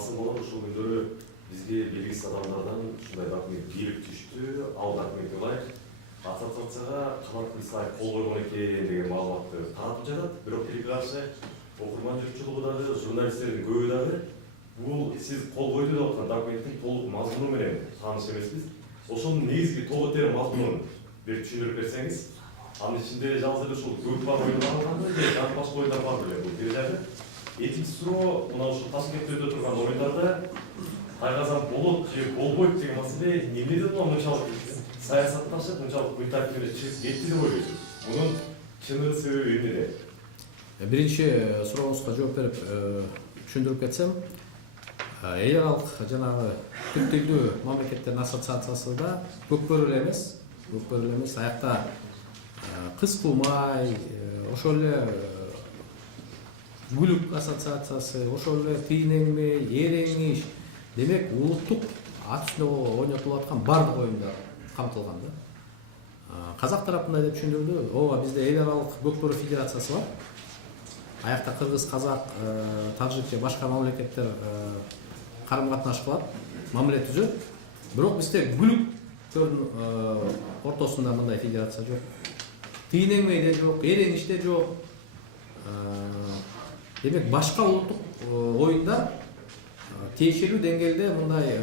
басым болот ошол күндөрү бизге белгисиз адамдардан ушундай документ келип түштү. Ал документ ылайык ассоциацияга Канат Исаев кол койгон экен деген маалыматты таратып жатат. Бирок тиги каршы окурман журтчулугу дагы, журналисттердин көбү дагы бул сиз кол койду деп аткан документтин толук мазмуну менен тааныш эмеспиз. Ошонун негизги тогу тер мазмунун бир түшүндүрүп берсеңиз. Анын ичинде жалгыз эле ушул көп бар оюндар же дагы башка оюндар бар беле бул дережеде. Этик суроо мына ушул Ташкентте өтө турган оюндарда Тайгазан болот же болбойт деген маселе эмнеден мынчалык саясатташып, мынчалык күн тартибине чыгып кетти деп ойлойсуз? Мунун чыныгы себеби эмнеде? Биринчи сурооңузга жооп берип түшүндүрүп кетсем, эл аралык жанагы түрк тилдүү мамлекеттердин ассоциациясы да көкбөрү эле эмес, аякта кыз кумай, ошол эле Гүлүк ассоциациясы, ошол эле тыйын эңмей, эреңиш, демек улуттук ат үстүндө ойнотулуп аткан бардык оюндар камтылган да. Казак тарапында деп түшүндүрдү. Ооба, бизде эл аралык көкбөрү федерациясы бар. Аякта кыргыз, казак, тажик же башка мамлекеттер карым катнаш кылат, мамиле түзөт. Бирок бизде Гүлүктөрдүн ортосунда мындай федерация жок. Тыйын эңмейде жок, эреңиште жок. Демек башка улуттук оюндар тиешелүү деңгээлде мындай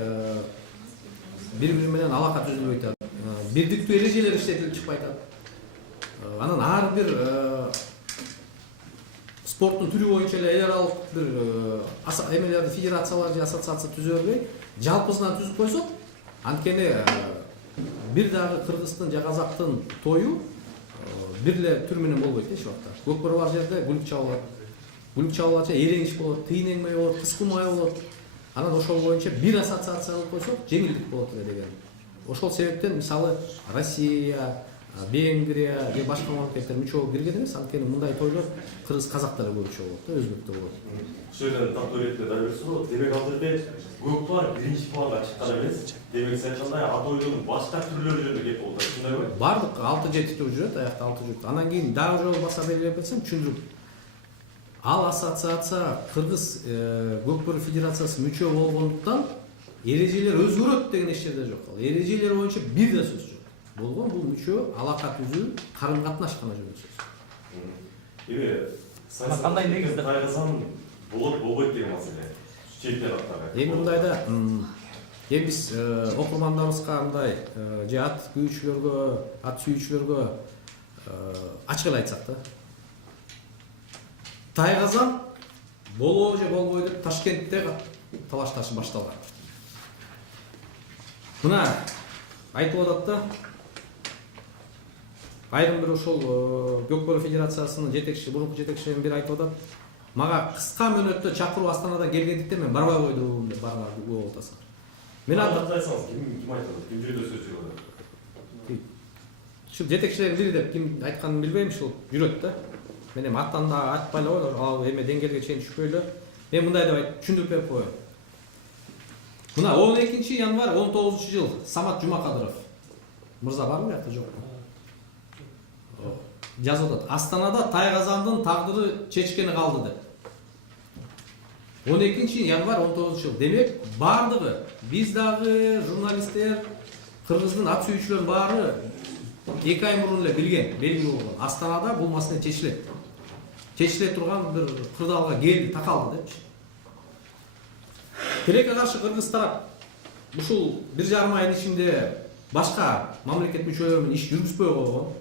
бири-бири менен алака түзүлбөй атат. Бирдиктүү эрежелер иштетилип чыкпай атат. Анан ар бир спорттун түрү боюнча эле эл аралык бир эмелерди федерациялар же ассоциация түзө бербей, жалпысынан түзүп койсок, анткени бир дагы кыргыздын же казактын тою бир эле түр менен болбойт эч убакта. Көкбөрү бар жерде гүлүк чабылат. Гүлүк чабылганча эреңиш болот, тыйын эңмей болот, кыз кумай болот. Анан ошол боюнча бир ассоциация кылып койсок, жеңилдик болот эле деген. Ошол себептен мисалы Россия, Венгрия же башка мамлекеттер мүчө болуп кирген эмес, анткени мындай тойлор кыргыз казактар көбүчө болот да, өзбектер болот. Ушул жерден тактоо ретинде дагы бир суроо. Демек ал жерде көк бар биринчи планга чыккан эмес. Демек сен айткандай ат оюнунун башка түрлөрү жөнүндө кеп болду. Ушундайбы? Бардык 6-7 түр жүрөт, аякта 6 жүрөт. Анан кийин дагы жолу баса белгилеп кетсем, түшүндүрүп. Ал ассоциация кыргыз көкбөрү федерациясы мүчө болгондуктан эрежелер өзгөрөт деген эч жерде жок. Ал эрежелер боюнча бир да сөз жок. Болгон бул мүчө алака түзүү, карым катнаш гана жөнүндө сөз. Кандай негизде Тайгазан болот болбойт деген маселе? Четтен аттагы. Эми мындайда биз окурмандарыбызга мындай же ат күйүүчүлөргө, ат сүйүүчүлөргө ачык эле айтсак да. Тайгазан болобу же болбойбу деп Ташкентте талаш-ташыш башталган. Мына айтып атат да. Айрым бир ошол Көкбөрү федерациясынын жетекчиси, мурунку жетекчилеринин бири айтып атат. Мага кыска мөөнөттө чакыруу Астанадан келгендиктен мен барбай койдум деп барган күбө болуп атасың. Мен айтсаңыз, ким айтат? Ким жөнүндө сөз жүрөт? Ушул жетекчилердин бири деп ким айтканын билбейм, ушул жүрөт да. Мен эми аттан да айтпай эле койдум, ал эме деңгээлге чейин түшпөй эле. Мен мындай деп айтып түшүндүрүп берип коеюн. Мына 12-январь 19-жыл Самат Жумакадыров мырза барбы бuyakta жокпу? Жазып атат. Астанада Тайгазандын тагдыры чечкени калды деп. 12-январь 19-жыл. Демек, бардыгы биз дагы журналисттер, кыргыздын ат сүйүүчүлөр баары 2 ай мурун эле билген, белгилүү болгон. Астанада бул маселе чечилет. Чечиле турган бир кырдаалга келди, такалды депчи. Тилекке каршы кыргыз тарап ушул 1,5 айдын ичинде башка мамлекет мүчөлөрү менен иш жүргүзбөй койгон.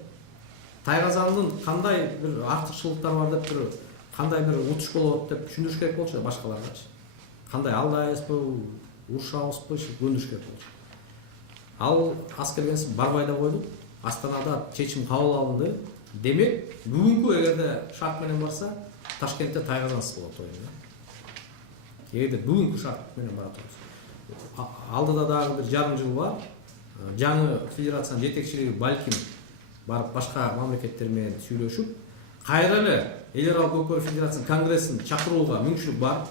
Тайгазандын кандай бир артыкчылыктары бар деп бир кандай бир утуш болот деп түшүндүрүш керек болчу башкаларгачы. Кандай алдайбызбы, урушабызбы, көндүрүш керек болчу. Ал аскергенсип барбай да койдук. Астанада чечим кабыл алынды. Демек, бүгүнкү эгерде шарт менен барса, Ташкентте Тайгазансыз болот оюн. Эгерде бүгүнкү шарт менен бара турса. Алдыда дагы бир жарым жыл бар. Жаңы федерациянын жетекчилиги балким барып башка мамлекеттер менен сүйлөшүп, кайра эле эл аралык көкбөрү федерациясынын конгрессин чакырууга мүмкүнчүлүк бар.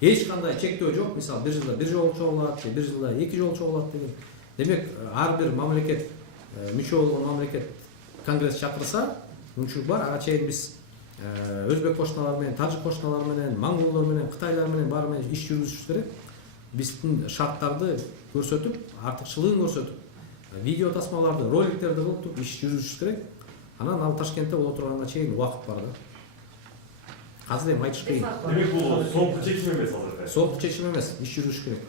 Эч кандай чектөө жок. Мисалы, бир жылда бир жолу чогулат, бир жылда 2 жолу чогулат деген. Демек, ар бир мамлекет мүчө болгон мамлекет конгресс чакырса, мүмкүнчүлүк бар. Ага чейин биз өзбек кошуналары менен, тажик кошуналары менен, моңголдор менен, кытайлар менен баары менен иш жүргүзүш керек. Биздин шарттарды көрсөтүп, артыкчылыгын көрсөтүп, видео тасмаларды, роликтерди кылып иш жүргүзүш керек. Анан ал Ташкентте боло турганга чейин убакыт бар да. Азыр эми айтыш кыйын. Демек бул соңку чечим эмес азыркы. Соңку чечим эмес, иш жүргүзүш керек.